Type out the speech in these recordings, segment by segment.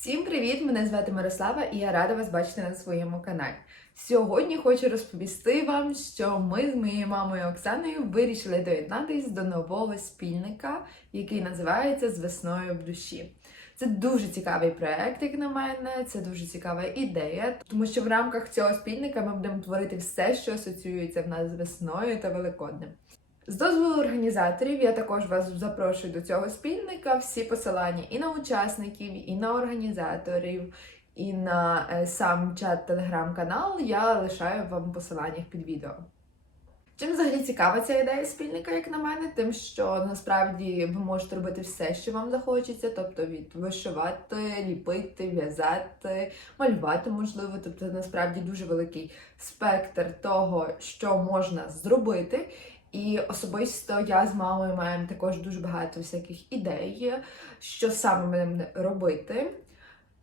Всім привіт! Мене звати Мирослава і я рада вас бачити на своєму каналі. Сьогодні хочу розповісти вам, що ми з моєю мамою Оксаною вирішили доєднатись до нового спільника, який називається З весною в душі. Це дуже цікавий проект, як на мене. Це дуже цікава ідея, тому що в рамках цього спільника ми будемо творити все, що асоціюється в нас з весною та великоднем. З дозволу організаторів я також вас запрошую до цього спільника. Всі посилання і на учасників, і на організаторів, і на е, сам чат телеграм-канал я лишаю вам посиланнях під відео. Чим взагалі цікава ця ідея спільника, як на мене, тим, що насправді ви можете робити все, що вам захочеться, тобто від вишивати, ліпити, в'язати, малювати, можливо. Тобто, насправді дуже великий спектр того, що можна зробити. І особисто я з мамою маємо також дуже багато всяких ідей, що саме будемо робити.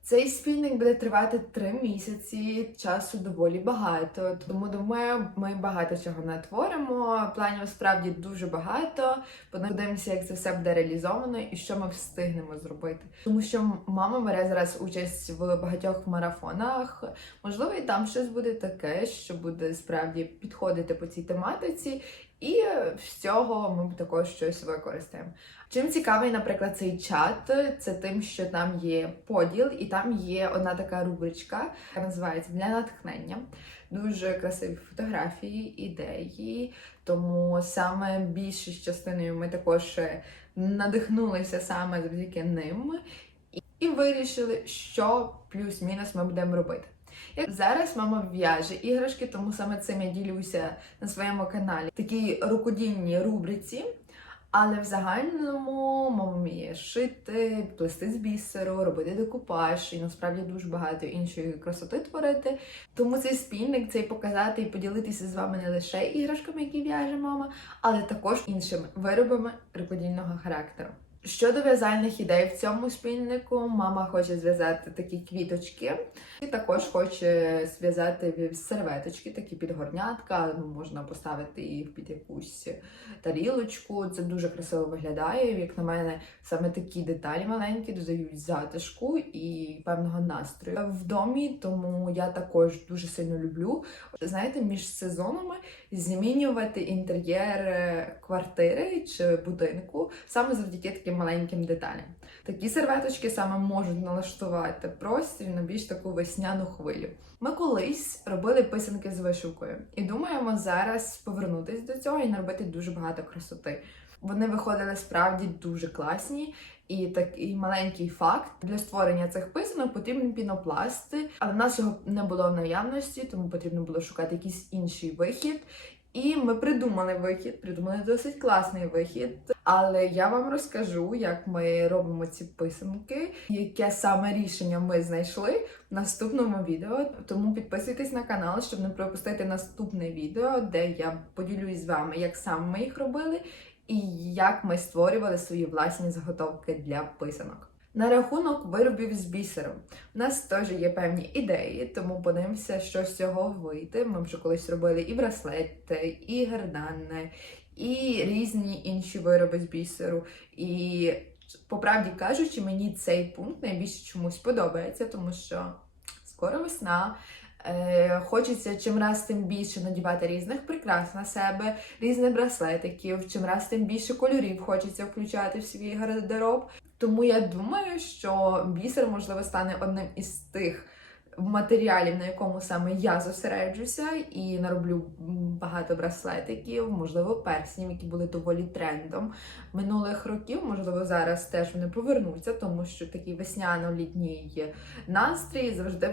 Цей спільник буде тривати три місяці, часу доволі багато. Тому думаю, ми багато чого натворимо. Планів справді дуже багато. Подивимося, як це все буде реалізовано і що ми встигнемо зробити. Тому що мама бере зараз участь в багатьох марафонах. Можливо, і там щось буде таке, що буде справді підходити по цій тематиці. І з цього ми також щось використаємо. Чим цікавий, наприклад, цей чат, це тим, що там є поділ, і там є одна така рубричка, яка називається Для натхнення. Дуже красиві фотографії, ідеї. Тому саме більшість частиною ми також надихнулися саме завдяки ним і вирішили, що плюс-мінус ми будемо робити. Як зараз мама в'яже іграшки, тому саме цим я ділюся на своєму каналі. Такій рукодільній рубриці. Але в загальному мама вміє шити, плести з бісеру, робити декупаж і насправді дуже багато іншої красоти творити. Тому цей спільник, цей показати і поділитися з вами не лише іграшками, які в'яже мама, але також іншими виробами рукодільного характеру. Щодо в'язальних ідей в цьому спільнику, мама хоче зв'язати такі квіточки, і також хоче зв'язати серветочки, такі під горнятка. Ну, можна поставити їх під якусь тарілочку. Це дуже красиво виглядає. Як на мене, саме такі деталі маленькі додають затишку і певного настрою в домі. Тому я також дуже сильно люблю. Знаєте, між сезонами змінювати інтер'єр квартири чи будинку саме завдяки таким маленьким деталям. Такі серветочки саме можуть налаштувати простір на більш таку весняну хвилю. Ми колись робили писанки з вишивкою і думаємо зараз повернутися до цього і наробити дуже багато красоти. Вони виходили справді дуже класні. І такий маленький факт для створення цих писанок потрібен пінопласт, але в нас його не було в наявності, тому потрібно було шукати якийсь інший вихід. І ми придумали вихід, придумали досить класний вихід. Але я вам розкажу, як ми робимо ці писанки, яке саме рішення ми знайшли в наступному відео. Тому підписуйтесь на канал, щоб не пропустити наступне відео, де я поділюсь з вами, як саме ми їх робили, і як ми створювали свої власні заготовки для писанок. На рахунок виробів з бісером. У нас теж є певні ідеї, тому подивимося, що з цього вийти. Ми вже колись робили і браслети, і гердани, і різні інші вироби з бісеру. І, по правді кажучи, мені цей пункт найбільше чомусь подобається, тому що скоро весна. Е, Хочеться чим раз тим більше надівати різних прикрас на себе, різних браслетиків, чим раз тим більше кольорів хочеться включати в свій гардероб. Тому я думаю, що бісер, можливо, стане одним із тих матеріалів, на якому саме я зосереджуся, і нароблю багато браслетиків, можливо, перснів, які були доволі трендом минулих років. Можливо, зараз теж вони повернуться, тому що такий весняно-літній настрій завжди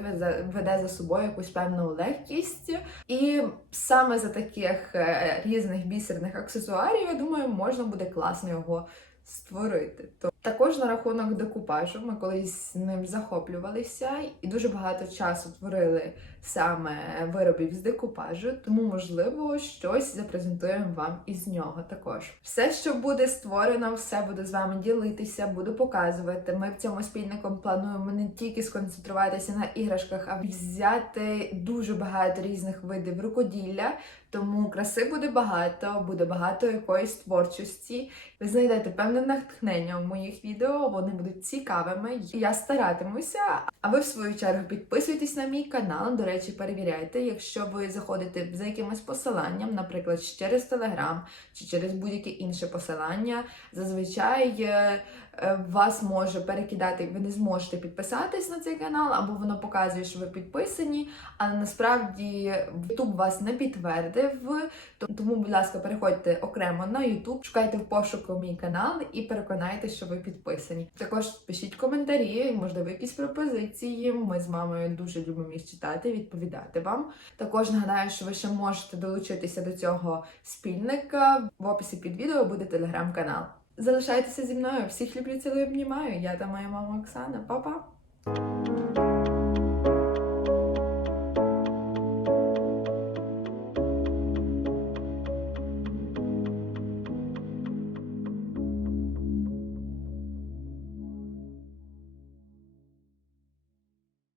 веде за собою якусь певну легкість. І саме за таких е, різних бісерних аксесуарів, я думаю, можна буде класно його створити. То також на рахунок декупажу ми колись ним захоплювалися і дуже багато часу творили саме виробів з декупажу, тому, можливо, щось запрезентуємо вам із нього також. Все, що буде створено, все буду з вами ділитися, буду показувати. Ми в цьому спільнику плануємо не тільки сконцентруватися на іграшках, а взяти дуже багато різних видів рукоділля. Тому краси буде багато, буде багато якоїсь творчості. Ви знайдете певне натхнення в моїх відео, вони будуть цікавими. Я старатимуся. А ви в свою чергу підписуйтесь на мій канал. До речі, перевіряйте, якщо ви заходите за якимось посиланням, наприклад, через Телеграм чи через будь-яке інше посилання. Зазвичай е, е, вас може перекидати, ви не зможете підписатись на цей канал, або воно показує, що ви підписані, але насправді YouTube вас не підтвердив. Тому, будь ласка, переходьте окремо на YouTube, шукайте в пошуку мій канал і переконайтеся, що ви підписані. Також пишіть коментарі, можливо, якісь пропозиції. Ми з мамою дуже любимо їх читати, відповідати вам. Також нагадаю, що ви ще можете долучитися до цього спільника. В описі під відео буде телеграм-канал. Залишайтеся зі мною. Всіх люблю, цілую, обнімаю. Я та моя мама Оксана. Па-па!